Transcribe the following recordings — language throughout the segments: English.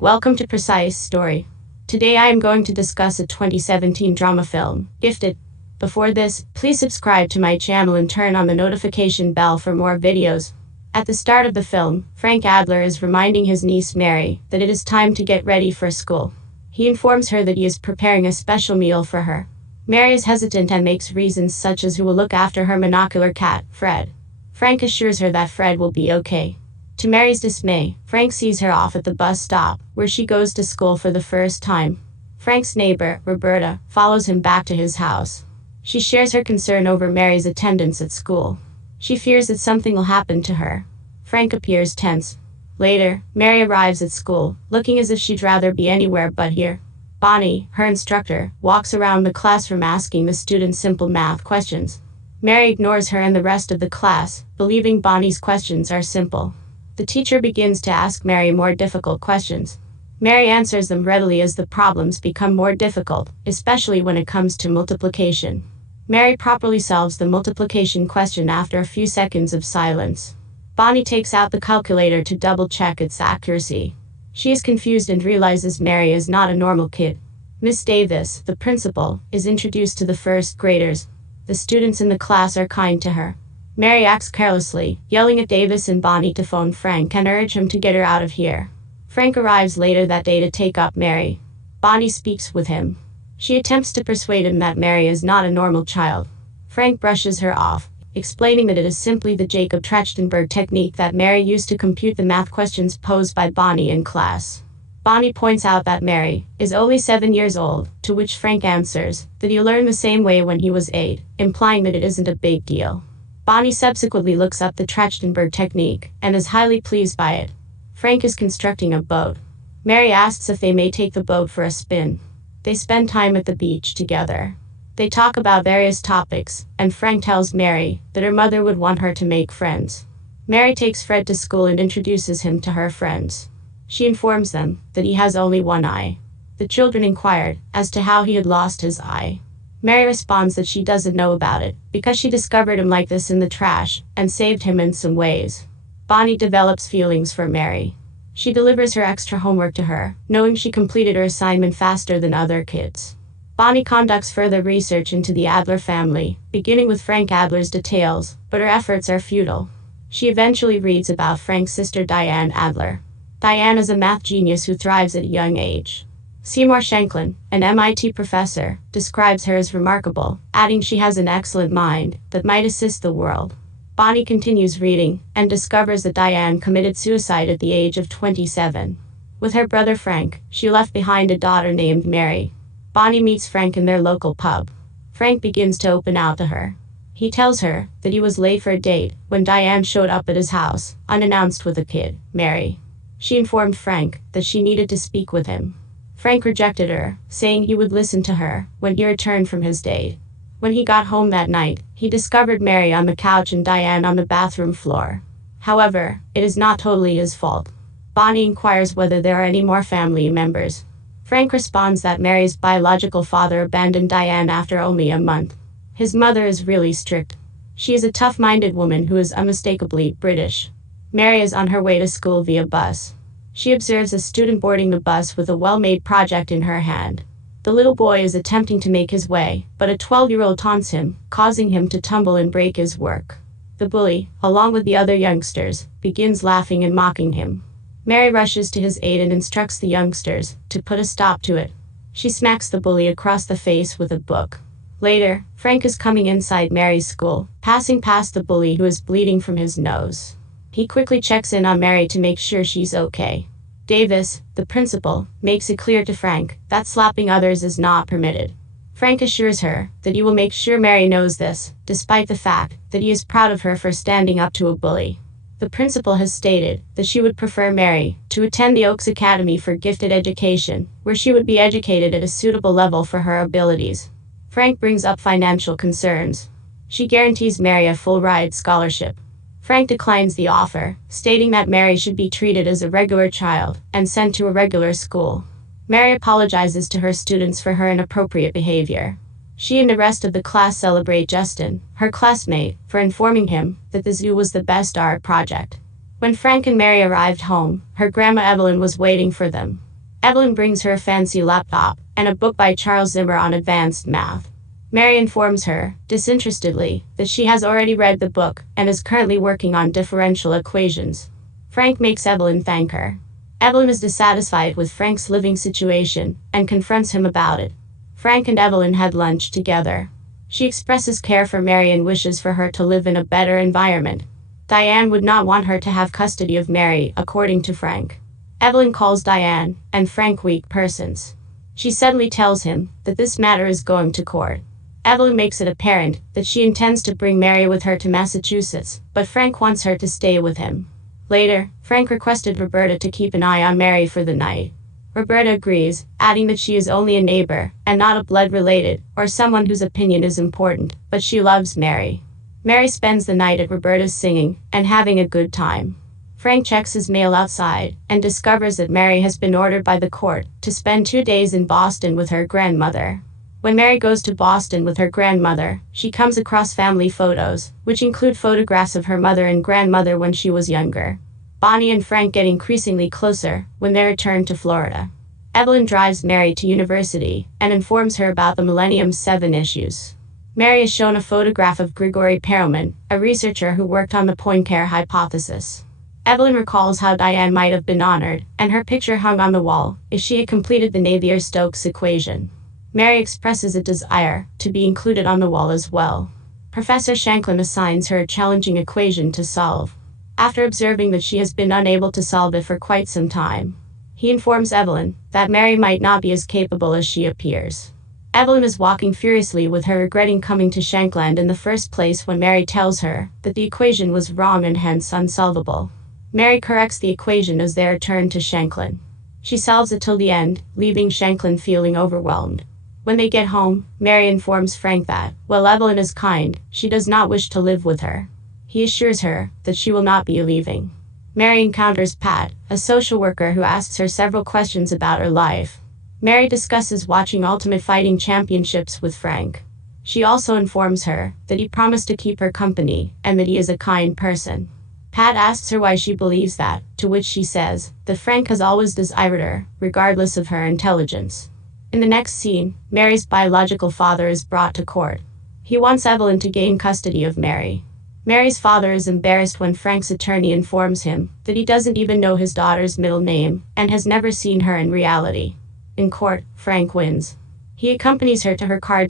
Welcome to Precise Story. Today I am going to discuss a 2017 drama film, Gifted. Before this, please subscribe to my channel and turn on the notification bell for more videos. At the start of the film, Frank Adler is reminding his niece Mary that it is time to get ready for school. He informs her that he is preparing a special meal for her. Mary is hesitant and makes reasons such as who will look after her monocular cat, Fred. Frank assures her that Fred will be okay. To Mary's dismay, Frank sees her off at the bus stop, where she goes to school for the first time. Frank's neighbor, Roberta, follows him back to his house. She shares her concern over Mary's attendance at school. She fears that something will happen to her. Frank appears tense. Later, Mary arrives at school, looking as if she'd rather be anywhere but here. Bonnie, her instructor, walks around the classroom asking the students simple math questions. Mary ignores her and the rest of the class, believing Bonnie's questions are simple. The teacher begins to ask Mary more difficult questions. Mary answers them readily as the problems become more difficult, especially when it comes to multiplication. Mary properly solves the multiplication question after a few seconds of silence. Bonnie takes out the calculator to double-check its accuracy. She is confused and realizes Mary is not a normal kid. Miss Davis, the principal, is introduced to the first graders. The students in the class are kind to her. Mary acts carelessly, yelling at Davis and Bonnie to phone Frank and urge him to get her out of here. Frank arrives later that day to take up Mary. Bonnie speaks with him. She attempts to persuade him that Mary is not a normal child. Frank brushes her off, explaining that it is simply the Jacob Trachtenberg technique that Mary used to compute the math questions posed by Bonnie in class. Bonnie points out that Mary is only 7 years old, to which Frank answers that he learned the same way when he was 8, implying that it isn't a big deal. Bonnie subsequently looks up the Trachtenberg technique and is highly pleased by it. Frank is constructing a boat. Mary asks if they may take the boat for a spin. They spend time at the beach together. They talk about various topics, and Frank tells Mary that her mother would want her to make friends. Mary takes Fred to school and introduces him to her friends. She informs them that he has only one eye. The children inquired as to how he had lost his eye. Mary responds that she doesn't know about it, because she discovered him like this in the trash, and saved him in some ways. Bonnie develops feelings for Mary. She delivers her extra homework to her, knowing she completed her assignment faster than other kids. Bonnie conducts further research into the Adler family, beginning with Frank Adler's details, but her efforts are futile. She eventually reads about Frank's sister Diane Adler. Diane is a math genius who thrives at a young age. Seymour Shanklin, an MIT professor, describes her as remarkable, adding she has an excellent mind that might assist the world. Bonnie continues reading, and discovers that Diane committed suicide at the age of 27. With her brother Frank, she left behind a daughter named Mary. Bonnie meets Frank in their local pub. Frank begins to open out to her. He tells her that he was late for a date when Diane showed up at his house, unannounced with a kid, Mary. She informed Frank that she needed to speak with him. Frank rejected her, saying he would listen to her when he returned from his date. When he got home that night, he discovered Mary on the couch and Diane on the bathroom floor. However, it is not totally his fault. Bonnie inquires whether there are any more family members. Frank responds that Mary's biological father abandoned Diane after only a month. His mother is really strict. She is a tough-minded woman who is unmistakably British. Mary is on her way to school via bus. She observes a student boarding the bus with a well-made project in her hand. The little boy is attempting to make his way, but a 12-year-old taunts him, causing him to tumble and break his work. The bully, along with the other youngsters, begins laughing and mocking him. Mary rushes to his aid and instructs the youngsters to put a stop to it. She smacks the bully across the face with a book. Later, Frank is coming inside Mary's school, passing past the bully who is bleeding from his nose. He quickly checks in on Mary to make sure she's okay. Davis, the principal, makes it clear to Frank that slapping others is not permitted. Frank assures her that he will make sure Mary knows this, despite the fact that he is proud of her for standing up to a bully. The principal has stated that she would prefer Mary to attend the Oaks Academy for Gifted Education, where she would be educated at a suitable level for her abilities. Frank brings up financial concerns. She guarantees Mary a full-ride scholarship. Frank declines the offer, stating that Mary should be treated as a regular child and sent to a regular school. Mary apologizes to her students for her inappropriate behavior. She and the rest of the class celebrate Justin, her classmate, for informing him that the zoo was the best art project. When Frank and Mary arrived home, her grandma Evelyn was waiting for them. Evelyn brings her a fancy laptop and a book by Charles Zimmer on advanced math. Mary informs her, disinterestedly, that she has already read the book and is currently working on differential equations. Frank makes Evelyn thank her. Evelyn is dissatisfied with Frank's living situation and confronts him about it. Frank and Evelyn had lunch together. She expresses care for Mary and wishes for her to live in a better environment. Diane would not want her to have custody of Mary, according to Frank. Evelyn calls Diane and Frank weak persons. She suddenly tells him that this matter is going to court. Evelyn makes it apparent that she intends to bring Mary with her to Massachusetts, but Frank wants her to stay with him. Later, Frank requested Roberta to keep an eye on Mary for the night. Roberta agrees, adding that she is only a neighbor and not a blood-related or someone whose opinion is important, but she loves Mary. Mary spends the night at Roberta's singing and having a good time. Frank checks his mail outside and discovers that Mary has been ordered by the court to spend 2 days in Boston with her grandmother. When Mary goes to Boston with her grandmother, she comes across family photos, which include photographs of her mother and grandmother when she was younger. Bonnie and Frank get increasingly closer when they return to Florida. Evelyn drives Mary to university and informs her about the Millennium 7 issues. Mary is shown a photograph of Grigory Perelman, a researcher who worked on the Poincare hypothesis. Evelyn recalls how Diane might have been honored, and her picture hung on the wall, if she had completed the Navier-Stokes equation. Mary expresses a desire to be included on the wall as well. Professor Shanklin assigns her a challenging equation to solve. After observing that she has been unable to solve it for quite some time, he informs Evelyn that Mary might not be as capable as she appears. Evelyn is walking furiously with her, regretting coming to Shankland in the first place when Mary tells her that the equation was wrong and hence unsolvable. Mary corrects the equation as they return to Shanklin. She solves it till the end, leaving Shanklin feeling overwhelmed. When they get home, Mary informs Frank that, while Evelyn is kind, she does not wish to live with her. He assures her that she will not be leaving. Mary encounters Pat, a social worker who asks her several questions about her life. Mary discusses watching Ultimate Fighting Championships with Frank. She also informs her that he promised to keep her company and that he is a kind person. Pat asks her why she believes that, to which she says that Frank has always desired her, regardless of her intelligence. In the next scene, Mary's biological father is brought to court. He wants Evelyn to gain custody of Mary. Mary's father is embarrassed when Frank's attorney informs him that he doesn't even know his daughter's middle name and has never seen her in reality. In court, Frank wins. He accompanies her to her car.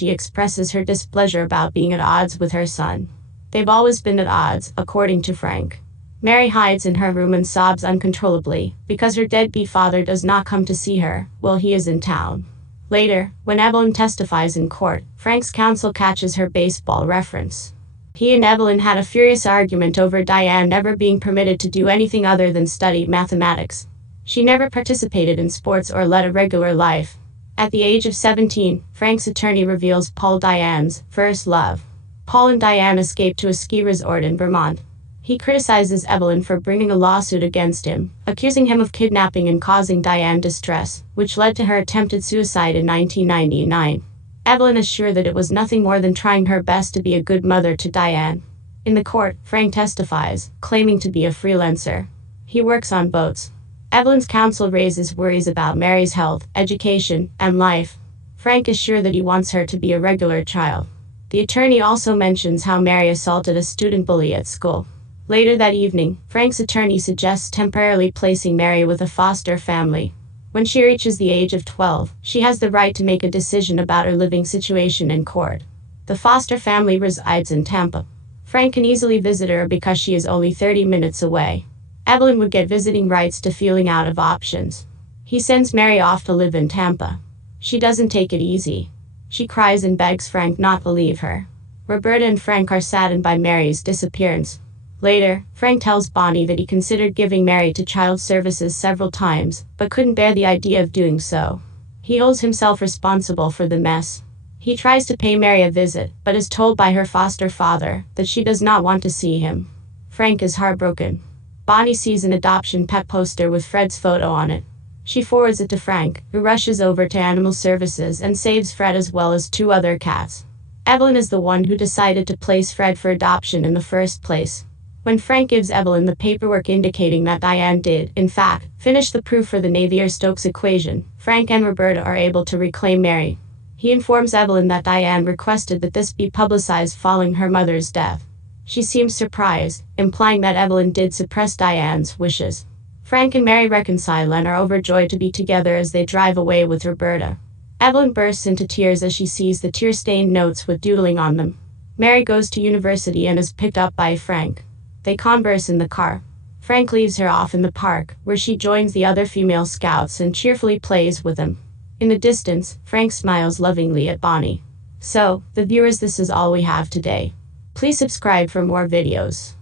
She expresses her displeasure about being at odds with her son. They've always been at odds, according to Frank. Mary hides in her room and sobs uncontrollably because her deadbeat father does not come to see her while he is in town. Later, when Evelyn testifies in court, Frank's counsel catches her baseball reference. He and Evelyn had a furious argument over Diane never being permitted to do anything other than study mathematics. She never participated in sports or led a regular life. At the age of 17, Frank's attorney reveals Paul, Diane's first love. Paul and Diane escape to a ski resort in Vermont. He criticizes Evelyn for bringing a lawsuit against him, accusing him of kidnapping and causing Diane distress, which led to her attempted suicide in 1999. Evelyn is sure that it was nothing more than trying her best to be a good mother to Diane. In the court, Frank testifies, claiming to be a freelancer. He works on boats. Evelyn's counsel raises worries about Mary's health, education, and life. Frank is sure that he wants her to be a regular child. The attorney also mentions how Mary assaulted a student bully at school. Later that evening, Frank's attorney suggests temporarily placing Mary with a foster family. When she reaches the age of 12, she has the right to make a decision about her living situation in court. The foster family resides in Tampa. Frank can easily visit her because she is only 30 minutes away. Evelyn would get visiting rights to feeling out of options. He sends Mary off to live in Tampa. She doesn't take it easy. She cries and begs Frank not to leave her. Roberta and Frank are saddened by Mary's disappearance. Later, Frank tells Bonnie that he considered giving Mary to child services several times, but couldn't bear the idea of doing so. He holds himself responsible for the mess. He tries to pay Mary a visit, but is told by her foster father that she does not want to see him. Frank is heartbroken. Bonnie sees an adoption pet poster with Fred's photo on it. She forwards it to Frank, who rushes over to Animal Services and saves Fred as well as 2 other cats. Evelyn is the one who decided to place Fred for adoption in the first place. When Frank gives Evelyn the paperwork indicating that Diane did, in fact, finish the proof for the Navier-Stokes equation, Frank and Roberta are able to reclaim Mary. He informs Evelyn that Diane requested that this be publicized following her mother's death. She seems surprised, implying that Evelyn did suppress Diane's wishes. Frank and Mary reconcile and are overjoyed to be together as they drive away with Roberta. Evelyn bursts into tears as she sees the tear-stained notes with doodling on them. Mary goes to university and is picked up by Frank. They converse in the car. Frank leaves her off in the park, where she joins the other female scouts and cheerfully plays with them. In the distance, Frank smiles lovingly at Bonnie. So, the viewers, this is all we have today. Please subscribe for more videos.